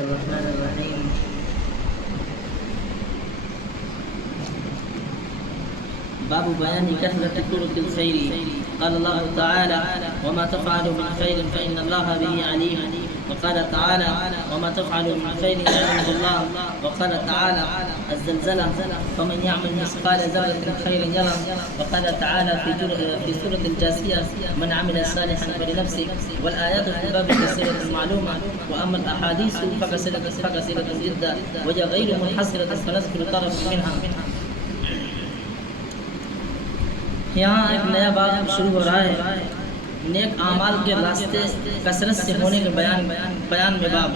الرحمن الرحيم. باب بيان كثرة طرق الخير. قال الله تعالى: وما تفعلوا من خير فإن الله به عليم. وقال تعالى: وما تفعلوا من خير يعلمه الله. وقال تعالى: الزلزلة فمن يعمل مثقال ذرة خيرا يره. وقال تعالى في سورة الجاثية: من عمل صالحا فلنفسه. والآيات في الباب كثيرة معلومة، وأما الأحاديث فكثيرة جدا وهي غير منحصرة، فنذكر طرف منها. یہاں ایک نیا باب شروع ہو رہا ہے، نیک اعمال کے راستے کثرت سے ہونے کے بیان میں باب.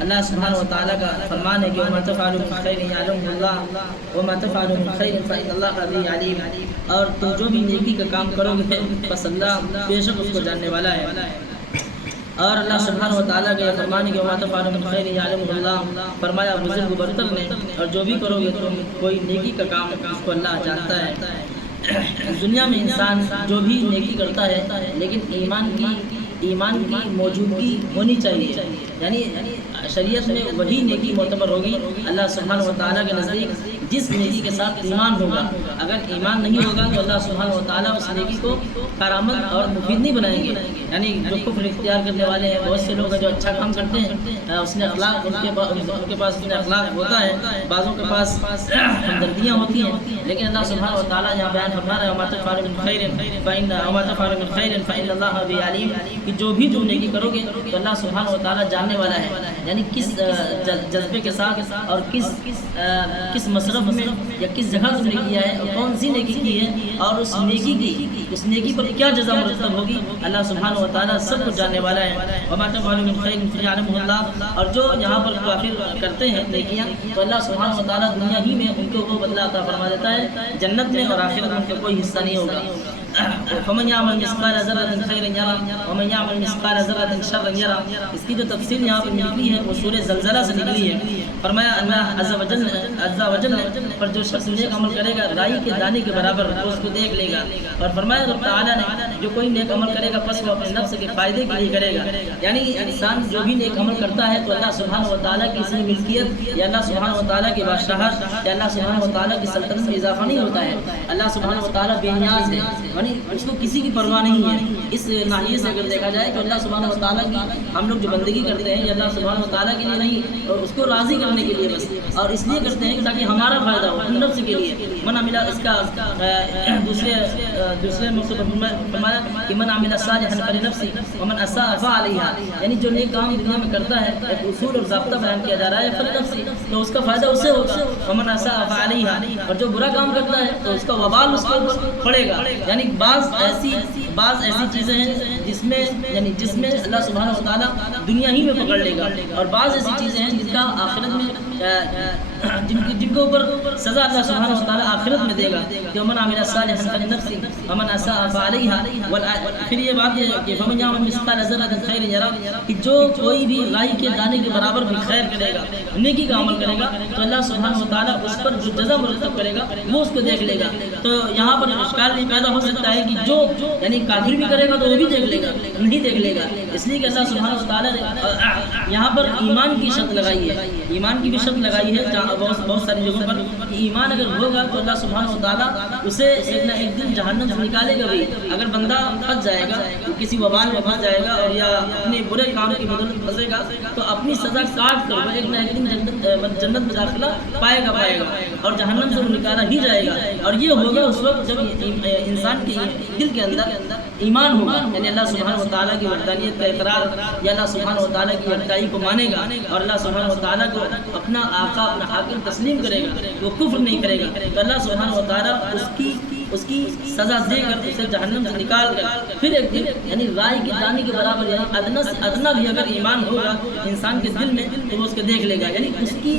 اللہ سبحانہ و تعالیٰ کا فرمان ہے کہ وَمَا تَفْعَلُوا مِنْ خَيْرٍ يَعْلَمْهُ اللَّهُ وَمَا تَفْعَلُوا مِنْ خَيْرٍ فَإِنَّ اللَّهَ بِهِ عَلِيمٌ. اور تم جو بھی نیکی کا کام کرو گے بس اللہ بے شک اس کو جاننے والا ہے. اور اللہ سبحانہ و تعالیٰ کا یہ فرمان ہے کہ وَمَا تَفْعَلُوا مِنْ خَيْرٍ يَعْلَمْهُ اللَّهُ. فرمایا بزرگ برتر نے، اور جو بھی کرو گے تم کوئی نیکی کا کام اس کو اللہ جانتا ہے. دنیا میں انسان جو بھی نیکی کرتا ہے لیکن ایمان کی موجودگی ہونی چاہیے. یعنی شریعت میں وہی نیکی معتبر ہوگی اللہ سبحانہ و تعالیٰ کے نزدیک جس نیکی کے ساتھ ایمان ہوگا. اگر ایمان نہیں ہوگا تو اللہ سبحانہ و تعالیٰ اس نیکی کو کارآمد اور مفید نہیں بنائیں گے. یعنی جو کفر اختیار کرنے والے ہیں، بہت سے لوگ ہیں جو اچھا کام کرتے ہیں، اس نے اخلاق ان کے پاس اس نے اخلاق ہوتا ہے، بعضوں کے پاس ہمدردیاں ہوتی ہیں، لیکن اللہ سبحانہ و تعالیٰ یہاں بیان فرما رہا ہے وَمَا تَفْعَلُوا مِنْ خَيْرٍ فَإِنَّ اللَّهَ بِهِ عَلِيمٌ، کہ جو بھی تم نیکی کرو گے تو اللہ سبحانہ و تعالیٰ جاننے والا ہے. یعنی کس جذبے کے ساتھ اور کس مصرف میں یا کس جگہ تم نے کیا ہے، اور کون سی نیکی کی ہے، اور اس نیکی پر کیا جزا مرتب ہوگی، اللہ سبحانہ و تعالیٰ سب کچھ جاننے والا ہے. وَمَا تَفْعَلُوا مِنْ خَيْرٍ فَيَعْلَمُهُ اللَّهُ. اور جو یہاں پر کافر کرتے ہیں نیکیاں تو اللہ سبحانہ و تعالیٰ دنیا ہی میں ان کو وہ بدلہ عطا فرما دیتا ہے، جنت میں اور آخرت میں ان کا کوئی حصہ نہیں ہوگا. فَمَنْ يَعْمَلْ مِثْقَالَ ذَرَّةٍ خَيْرًا يَرَهُ وَمَنْ يَعْمَلْ مِثْقَالَ ذَرَّةٍ شَرًّا يَرَهُ. اس کی جو تفسیر یہاں پر نکلی ہے وہ سورہ زلزلہ سے نکلی ہے. فرمایا اللہ عز و جل پر جو شخص نیک عمل کرے گا رائی کے دانے کے برابر وہ اس کو دیکھ لے گا. اور فرمایا رب تعالیٰ نے جو کوئی نیک عمل کرے گا پس وہ اپنے نفس کے فائدے کے لیے کرے گا. یعنی انسان جو بھی نیک عمل کرتا ہے تو اللہ سبحانہ و تعالیٰ کی اس میں ملکیت یا اللہ سبحانہ و تعالیٰ کی بادشاہت یا اللہ سبحانہ و تعالیٰ کی سلطنت میں اضافہ نہیں ہوتا ہے. اللہ سبحانہ و تعالیٰ بے نیاز ہے، یعنی اس کو کسی کی پرواہ نہیں ہے. اس ناحیے سے اگر دیکھا جائے تو اللہ سبحانہ و تعالیٰ کی ہم لوگ جو بندگی کرتے ہیں یہ اللہ سبحانہ و تعالیٰ کے لیے نہیں، اور اس کو راضی کرنے کے لیے بس، اور اس لیے کرتے ہیں تاکہ ہمارا فائدہ ہو ان نفس کے لیے. من عمل اس کا دوسرے موقع پر فرمایا کہ من عمل صالحا فلنفسه ومن اساء فعليها. یعنی جو نیک کام دنیا میں کرتا ہے ایک اصول اور ضابطہ بیان کیا جا رہا ہے فلنفسه، تو اس کا فائدہ اسے ہوگا. ومن اساء فعليها، اور جو برا کام کرتا ہے تو اس کا وبال اس کو پڑے گا. یعنی بعض ایسی چیزیں ہیں جس میں اللہ سبحانہ و تعالیٰ دنیا ہی میں پکڑ لے گا، اور بعض ایسی چیزیں ہیں جن کا آخرت میں جن کے اوپر سزا اللہ سبحانہ و تعالیٰ آخرت میں دے گا. کہ من عمل صالحا فلنفسه ومن اساء فعليها. پھر یہ بات ہے کہ فمن يعمل مثقال ذرة خيرا يره، کہ جو کوئی بھی رائی کے دانے کے برابر بھی خیر کرے گا، نیکی کا عمل کرے گا تو اللہ سبحانہ و تعالیٰ اس پر جو جزا مرتب کرے گا وہ اس کو دیکھ لے گا. تو یہاں پر اشکال بھی پیدا ہو سکتا ہے کہ جو یعنی کافر بھی کرے گا تو وہ بھی دیکھ لے گا، نہیں دیکھ لے گا. اس لیے کہ اللہ سبحانہ و تعالیٰ نے یہاں پر ایمان کی شرط لگائی ہے، ایمان کی بھی شرط لگائی ہے بہت ساری جگہوں پر کہ ایمان اگر ہوگا تو اللہ سبحانہ و تعالیٰ اسے ایک نہ ایک دن جہنم سے نکالے گا بھی. اگر بندہ پھنس جائے گا، کسی وبال میں پھنس جائے گا اور یا اپنے برے کام کی بدولت پھنسے گا تو اپنی سزا کاٹ کر وہ ایک نہ ایک دن جنت میں داخلہ پائے گا اور جہنم سے وہ نکالا ہی جائے گا. اور یہ ہوگا اس وقت جب انسان کے دل کے اندر ایمان ہوگا، یعنی اللہ سبحانہ و تعالیٰ کی وحدانیت کا اقرار یا اللہ سبحانہ و تعالیٰ کی یکتائی کو مانے گا اور اللہ سبحانہ و تعالیٰ کو اپنا آقا اپنا حاکم تسلیم کرے گا، وہ کفر نہیں کرے گا. تو اللہ سبحانہ و تعالیٰ اس کی سزا دے کر اسے جہنم سے نکال کر پھر ایک دن یعنی رائے کی دانے کے برابر یعنی ادنا سے ادنا بھی اگر ایمان ہوگا انسان کے دل میں تو وہ اس کو دیکھ لے گا. یعنی اس کی